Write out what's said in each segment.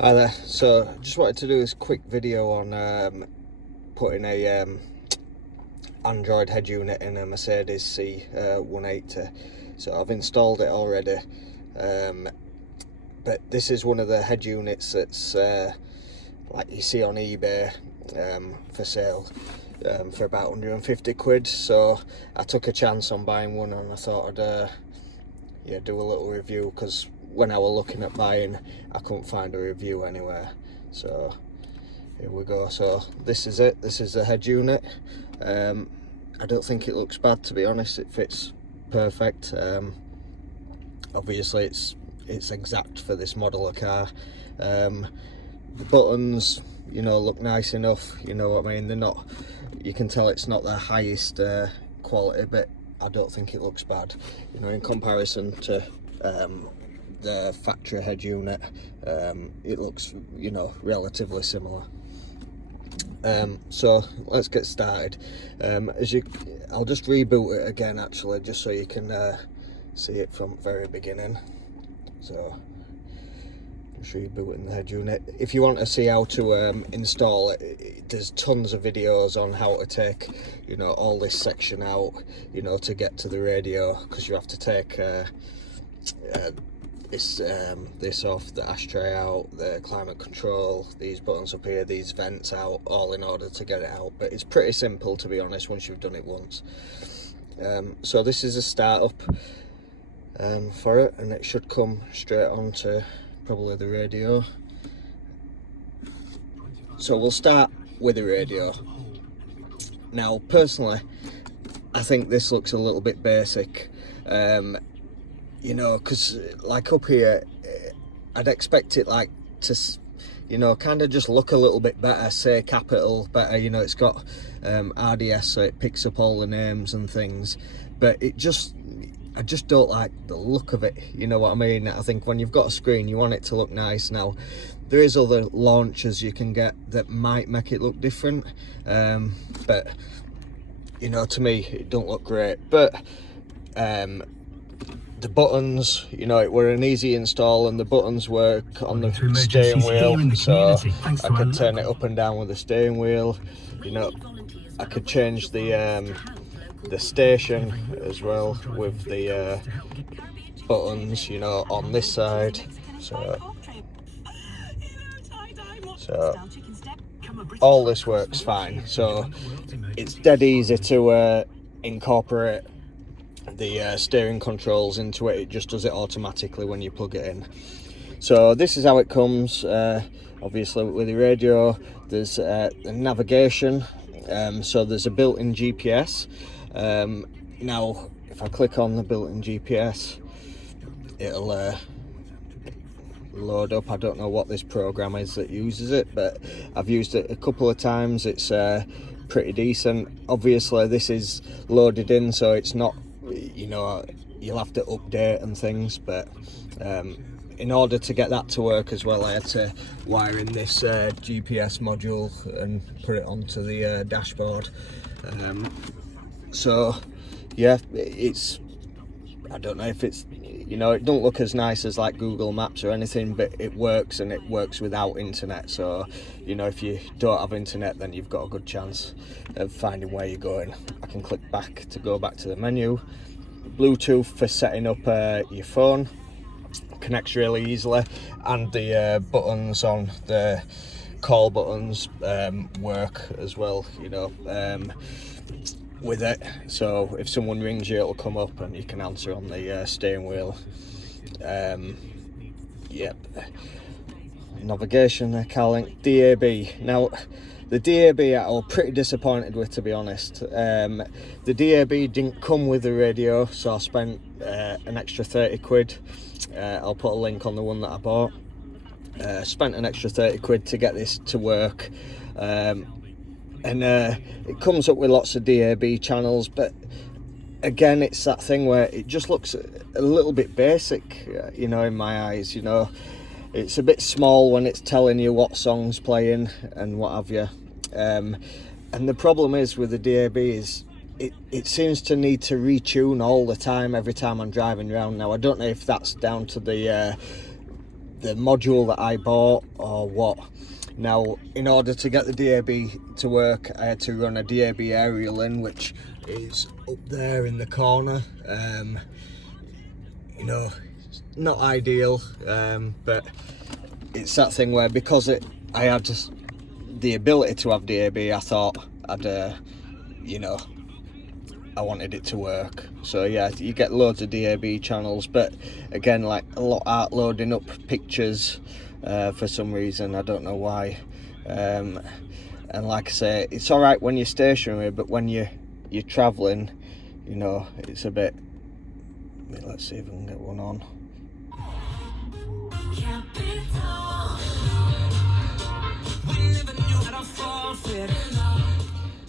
Hi there. So just wanted to do this quick video on putting a Android head unit in a Mercedes C180. So I've installed it already, but this is one of the head units that's like you see on eBay for sale for about 150 quid. So I took a chance on buying one, and I thought I'd do a little review, because when I was looking at buying, I couldn't find a review anywhere. So here we go. So this is it. This is the head unit. I don't think it looks bad, to be honest. It fits perfect. Obviously it's exact for this model of car. The buttons, look nice enough. You know what I mean? They're not, you can tell it's not the highest quality, but I don't think it looks bad, in comparison to the factory head unit. It looks, relatively similar. So let's get started. I'll just reboot it again, actually, just so you can see it from the very beginning. So just rebooting the head unit. If you want to see how to install it, there's tons of videos on how to take all this section out, to get to the radio, because you have to take this off, the ashtray out, the climate control, these buttons up here, these vents out, all in order to get it out. But it's pretty simple, to be honest, once you've done it once. So this is a startup for it, and it should come straight on to probably the radio. So we'll start with the radio. Now, personally, I think this looks a little bit basic, because like up here, I'd expect it like to, kind of just look a little bit better, say capital better. It's got RDS, so it picks up all the names and things, but I just don't like the look of it, you know what I mean? I think when you've got a screen, you want it to look nice. Now, there is other launchers you can get that might make it look different, but to me, it don't look great. But the buttons, it were an easy install, and the buttons work on the steering wheel, so I could turn it up and down with the steering wheel. I could change the station as well with the buttons, on this side. So all this works fine. So it's dead easy to incorporate the steering controls into it. It just does it automatically when you plug it in. So this is how it comes. Obviously with the radio, there's the navigation. So there's a built-in GPS. Now if I click on the built-in GPS, it'll load up. I don't know what this program is that uses it, but I've used it a couple of times. It's pretty decent. Obviously this is loaded in, so it's not, you'll have to update and things, but in order to get that to work as well, I had to wire in this GPS module and put it onto the dashboard. So yeah, I don't know if it's, it don't look as nice as like Google Maps or anything, but it works, and it works without internet. So if you don't have internet, then you've got a good chance of finding where you're going. I can click back to go back to the menu. Bluetooth for setting up your phone, connects really easily, and the buttons on the call buttons work as well, with it. So if someone rings you, it'll come up and you can answer on the steering wheel. Yep. Navigation, CarLink, DAB. Now the DAB I was pretty disappointed with, to be honest. The DAB didn't come with the radio, so I spent an extra 30 quid. I'll put a link on the one that I bought. Spent an extra 30 quid to get this to work. And it comes up with lots of DAB channels, but again, it's that thing where it just looks a little bit basic, in my eyes. It's a bit small when it's telling you what song's playing and what have you. And the problem is with the DAB is it seems to need to retune all the time, every time I'm driving around. Now, I don't know if that's down to the the module that I bought or what. Now, in order to get the DAB to work, I had to run a DAB aerial in, which is up there in the corner. You know, not ideal, but it's that thing where because I had the ability to have DAB, I thought you know, I wanted it to work. So yeah, you get loads of DAB channels, but again, like a lot aren't loading up pictures for some reason. I don't know why. And like I say, it's all right when you're stationary, but when you're traveling, you know, it's a bit. Let's see if we can get one on.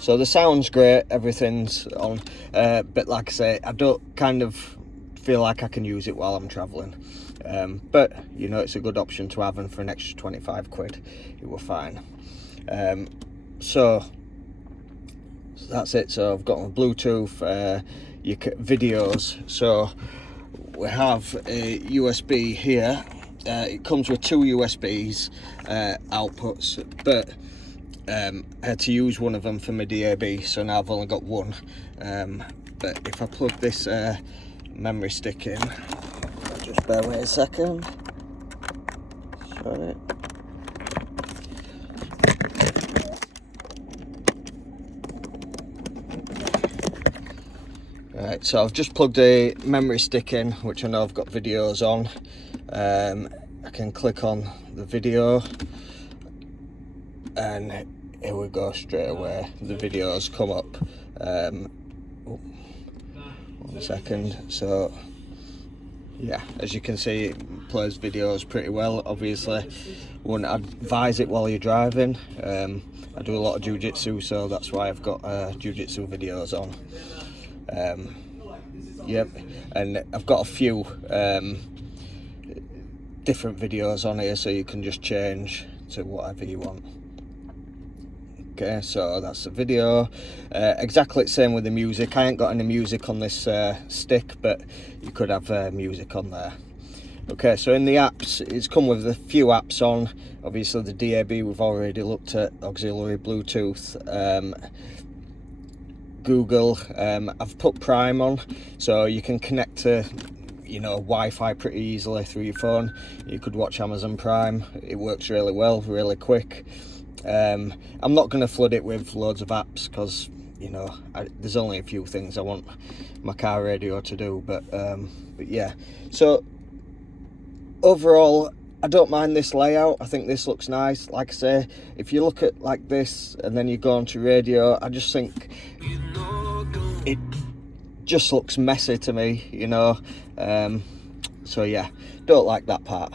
So the sound's great, everything's on, but like I say, I don't kind of feel like I can use it while I'm travelling. But you know, it's a good option to have, and for an extra 25 quid, it were fine. So that's it. So I've got my Bluetooth, videos. So we have a USB here. It comes with two USBs outputs, but I had to use one of them for my DAB, so now I've only got one. But if I plug this memory stick in, just bear with a second. Sorry. Right, so I've just plugged a memory stick in, which I know I've got videos on. I can click on the video, and here we go, straight away the videos come up. 1 second. So yeah, as you can see, it plays videos pretty well. Obviously wouldn't advise it while you're driving. I do a lot of jiu-jitsu, so that's why I've got jiu-jitsu videos on. Yep, and I've got a few different videos on here, so you can just change to whatever you want. Okay, so that's the video. Exactly the same with the music. I ain't got any music on this stick, but you could have music on there. Okay, so in the apps, it's come with a few apps on. Obviously the DAB we've already looked at, auxiliary Bluetooth, Google. I've put Prime on, so you can connect to, you know, Wi-Fi pretty easily through your phone. You could watch Amazon Prime. It works really well, really quick. I'm not going to flood it with loads of apps because, you know, there's only a few things I want my car radio to do, but yeah. So overall, I don't mind this layout. I think this looks nice. Like I say, if you look at like this and then you go onto radio, I just think it just looks messy to me, you know. So yeah, don't like that part.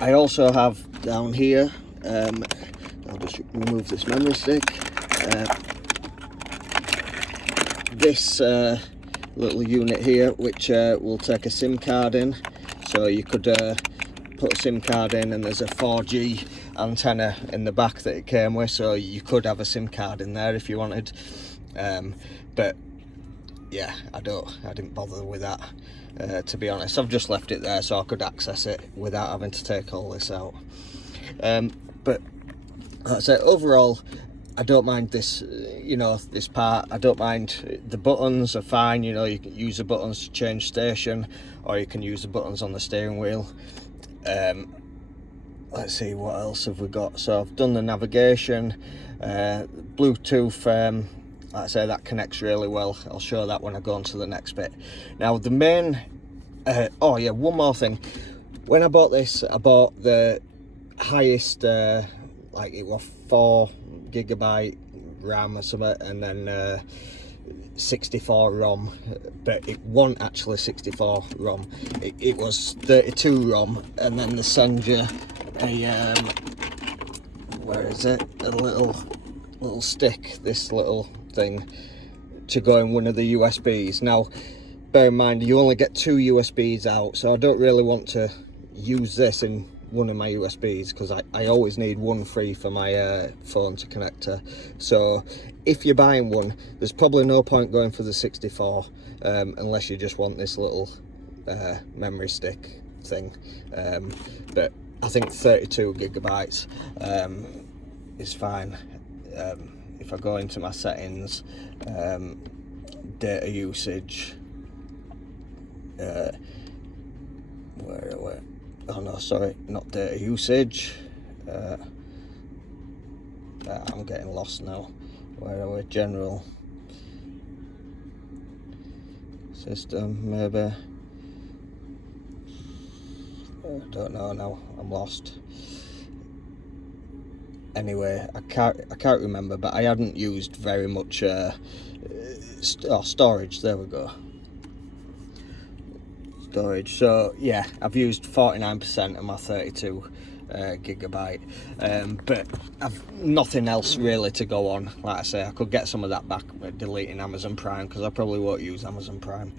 I also have down here, I'll just remove this memory stick, this little unit here, which will take a SIM card in. So you could put a SIM card in, and there's a 4G antenna in the back that it came with, so you could have a SIM card in there if you wanted. But yeah, I didn't bother with that, to be honest. I've just left it there so I could access it without having to take all this out. But that's it. Overall, I don't mind this, you know, this part. I don't mind. The buttons are fine, you know. You can use the buttons to change station, or you can use the buttons on the steering wheel. Let's see, what else have we got? So I've done the navigation, Bluetooth. Like I say, that connects really well. I'll show that when I go on to the next bit. Now the main, oh yeah, one more thing. When I bought this, I bought the highest, like it was 4 GB RAM or something, and then 64 ROM, but it wasn't actually 64 ROM. It was 32 ROM, and then they send you a, where is it? A little stick, this little thing to go in one of the USBs. Now bear in mind, you only get 2 USBs out, so I don't really want to use this in one of my USBs because I always need one free for my phone to connect to. So if you're buying one, there's probably no point going for the 64 unless you just want this little memory stick thing, but I think 32 gigabytes is fine. If I go into my settings, data usage, oh no, sorry, not data usage, I'm getting lost now. Where are we? General system, maybe. I don't know now, I'm lost. Anyway, I can't remember, but I hadn't used very much storage. There we go. Storage. So yeah, I've used 49% of my 32 gigabyte, but I've nothing else really to go on. Like I say, I could get some of that back with deleting Amazon Prime, because I probably won't use Amazon Prime.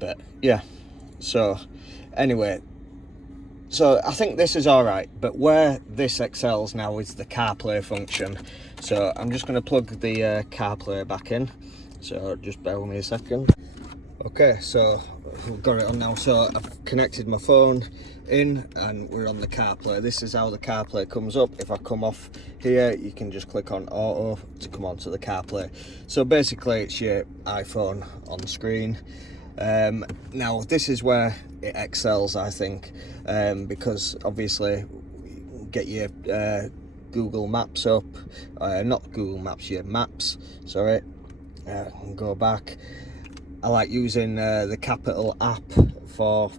But yeah, so anyway, so I think this is alright, but where this excels now is the CarPlay function. So I'm just going to plug the CarPlay back in, so just bear with me a second. Okay, so we've got it on now. So I've connected my phone in and we're on the CarPlay. This is how the CarPlay comes up. If I come off here, you can just click on auto to come onto the CarPlay. So basically it's your iPhone on the screen. Now this is where it excels, I think, because obviously get your Google Maps up, not Google Maps, your Maps, sorry, and go back. I like using the Capital app for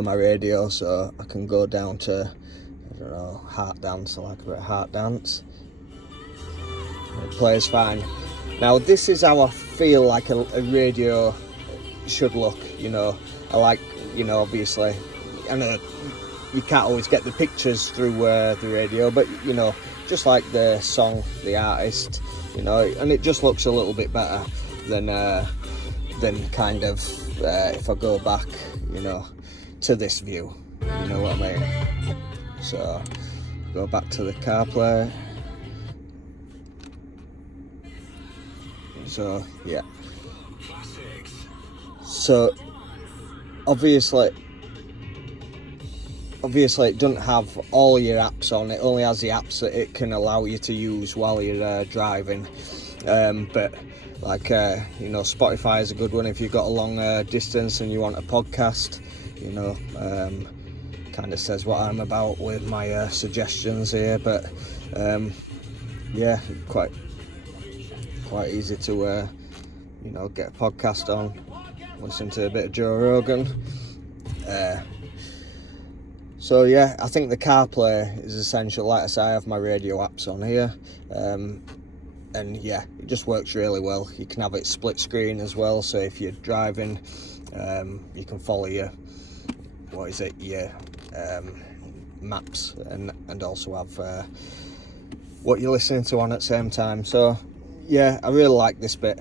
my radio, so I can go down to, I don't know, Heart Dance. I like a bit of Heart Dance. It plays fine. Now this is how I feel like a radio should look, you know. I like, you know, obviously, I know you can't always get the pictures through the radio, but you know, just like the song, the artist, you know, and it just looks a little bit better than kind of if I go back, you know, to this view, you know what I mean. So go back to the CarPlay. So yeah, so obviously it doesn't have all your apps on. It only has the apps that it can allow you to use while you're driving, but like you know, Spotify is a good one if you've got a long distance and you want a podcast, you know. Kind of says what I'm about with my suggestions here, but yeah, quite easy to you know, get a podcast on, listen to a bit of Joe Rogan. So yeah, I think the CarPlay is essential. Like I say, I have my radio apps on here, and yeah, it just works really well. You can have it split screen as well, so if you're driving, you can follow your maps and also have what you're listening to on at the same time. So yeah, I really like this bit.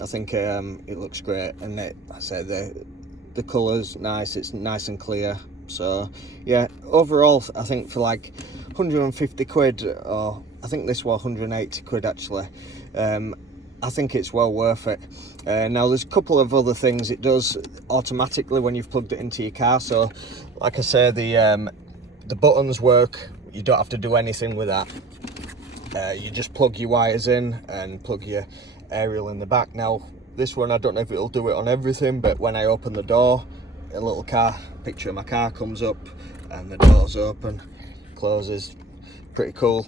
I think it looks great, and I say the colour's nice. It's nice and clear. So yeah, overall I think for like 150 quid, or I think this was 180 quid actually, I think it's well worth it. Now there's a couple of other things it does automatically when you've plugged it into your car. So like I say, the buttons work. You don't have to do anything with that. You just plug your wires in and plug your aerial in the back. Now this one, I don't know if it'll do it on everything, but when I open the door, a little picture of my car comes up and the door's open, closes. Pretty cool.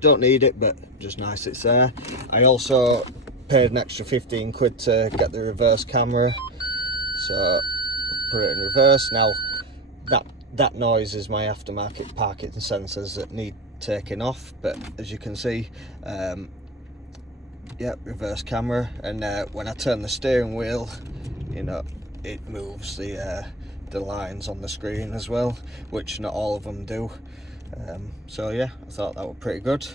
Don't need it, but just nice it's there. I also paid an extra 15 quid to get the reverse camera, so put it in reverse. Now that noise is my aftermarket parking sensors that need taking off, but as you can see, yeah, reverse camera. And when I turn the steering wheel, you know, it moves the lines on the screen as well, which not all of them do. So yeah, I thought that was pretty good.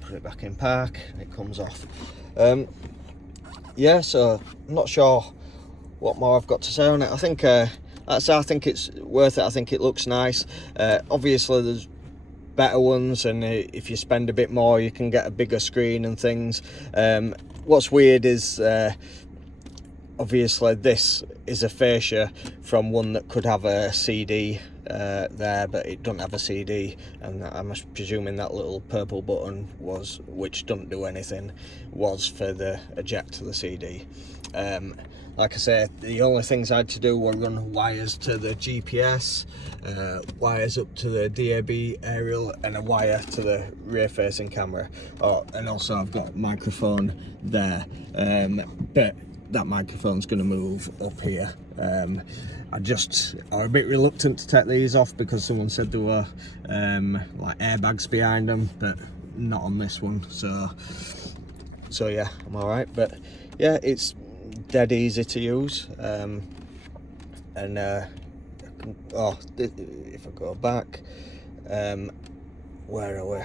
Put it back in park and it comes off. Yeah, so I'm not sure what more I've got to say on it. I think I think it's worth it. I think it looks nice. Obviously there's better ones, and if you spend a bit more you can get a bigger screen and things. What's weird is obviously this is a fascia from one that could have a CD there, but it doesn't have a CD, and I'm presuming that little purple button was, which doesn't do anything, was for the eject to the CD. Like I say, the only things I had to do were run wires to the GPS, wires up to the DAB aerial, and a wire to the rear facing camera. And also I've got a microphone there, but that microphone's going to move up here. I'm a bit reluctant to take these off because someone said there were like airbags behind them, but not on this one. So yeah, I'm all right. But yeah, it's dead easy to use. If I go back, where are we?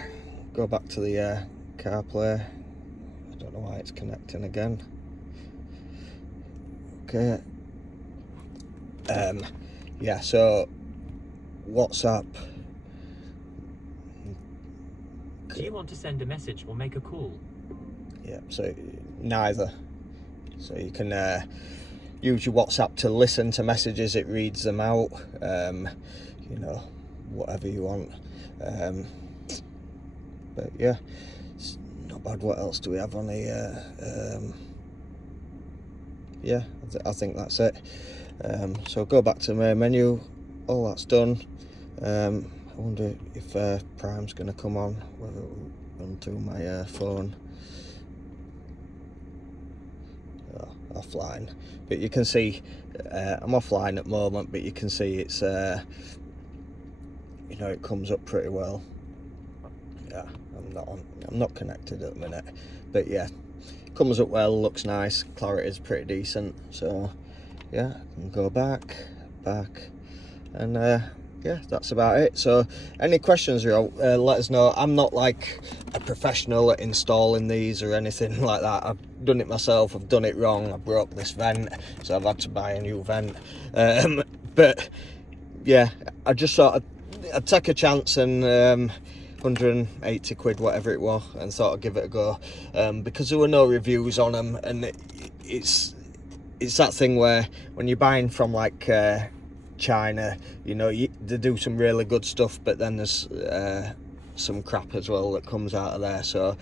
Go back to the CarPlay. I don't know why it's connecting again. Okay. Yeah, so WhatsApp. Do you want to send a message or make a call? Yeah, so neither. So you can use your WhatsApp to listen to messages, it reads them out, you know, whatever you want. But yeah, it's not bad. What else do we have on here? Yeah, I think that's it. So go back to the main menu, all that's done. I wonder if Prime's going to come on, whether it will run through my phone. Offline, but you can see I'm offline at the moment, but you can see it's you know, it comes up pretty well. Yeah, I'm not connected at the minute, but yeah, comes up well, looks nice, clarity is pretty decent. So yeah, I can go back, and yeah, that's about it. So any questions, let us know. I'm not like a professional at installing these or anything like that. I've done it myself, I've done it wrong, I broke this vent, so I've had to buy a new vent. But yeah, I just thought I'd take a chance, and 180 quid, whatever it was, and thought I'd give it a go, because there were no reviews on them, and it's that thing where when you're buying from like China, you know, they do some really good stuff, but then there's some crap as well that comes out of there. So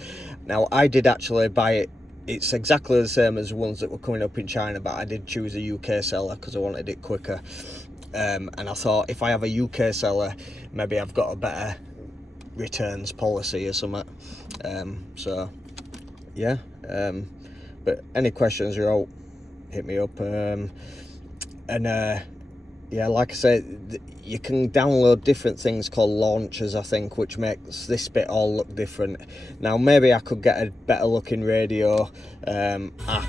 now I did actually buy it. It's exactly the same as the ones that were coming up in China, but I did choose a UK seller because I wanted it quicker. And I thought if I have a UK seller, maybe I've got a better returns policy or something. So yeah, but any questions, hit me up. Yeah, like I said, you can download different things called launchers, I think, which makes this bit all look different. Now, maybe I could get a better looking radio app.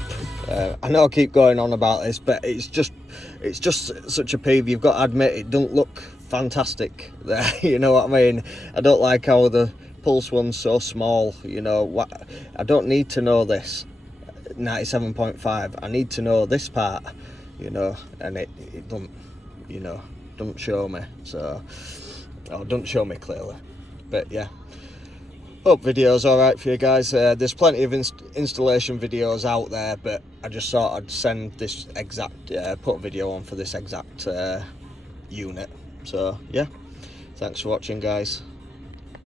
I know I keep going on about this, but it's just such a peeve. You've got to admit, it doesn't look fantastic there. You know what I mean? I don't like how the Pulse one's so small. You know, I don't need to know this 97.5. I need to know this part. You know, and it doesn't. You know, don't show me, so, or don't show me clearly. But yeah, hope video's alright for you guys. There's plenty of installation videos out there, but I just thought I'd send this exact, put a video on for this exact unit. So yeah, thanks for watching, guys.